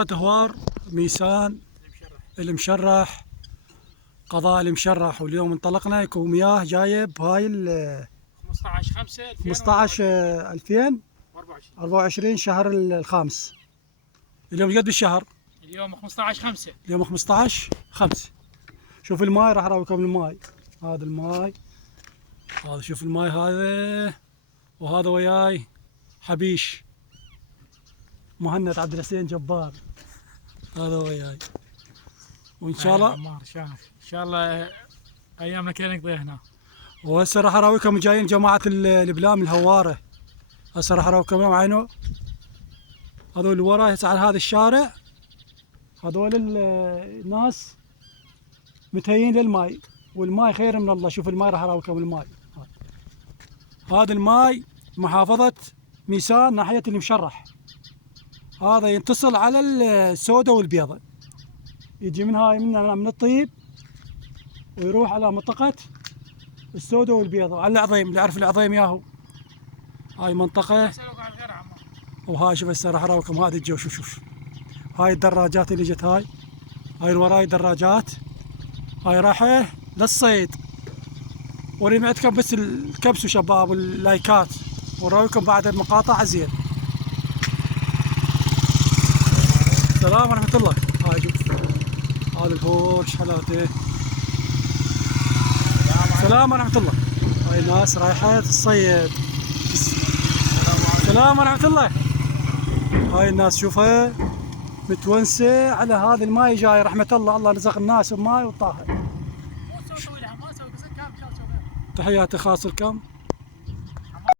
هوار ميسان المشرح، قضاء المشرح. واليوم انطلقنا يكون مياه جايب هاي 15/2024 شهر الخامس. اليوم قد بالشهر؟ اليوم 15/5. اليوم 15/5. شوف الماي، راح اراويكم الماي. هذا الماي، هذا شوف الماي هذا، وهذا وياي حبيش مهند عبد الحسين جبار، هذا وياي. وان شاء الله عمار شاف ان شاء الله ايامنا كذا نقضيها هنا. وهسه راح اراويكم جايين جماعة البلام الهوارة. هسه راح اراويكم عينو هذول اللي وراي هسه على هذا الشارع، هذول الناس متهيين للماي، والماي خير من الله. شوف الماي، راح اراويكم الماي. هذا الماي محافظة ميسان ناحية المشرح، هذا ينتصل على السوداء والبيضة، يجي من هاي من الطيب ويروح على منطقة السوداء والبيضة وعلى العظيم. اللي يعرف العظيم ياهو، هاي منطقة. وهاي شوف هسه راح اراويكم هذا الجو. شوف هاي الدراجات اللي جت، هاي وراي دراجات، هاي رايحة للصيد. وريني عندكم بس الكبس وشباب واللايكات، وراويكم بعد المقاطع زين. السلام ورحمة الله. هاي شوف هذا الهور شحالاته. السلام ورحمة الله. هاي الناس رايحة تصيد. السلام ورحمة الله. هاي الناس شوفها متونسة على هذا الماي جاي، رحمة الله. الله رزق الناس بماي وطاهر. تحياتي خاص لكم.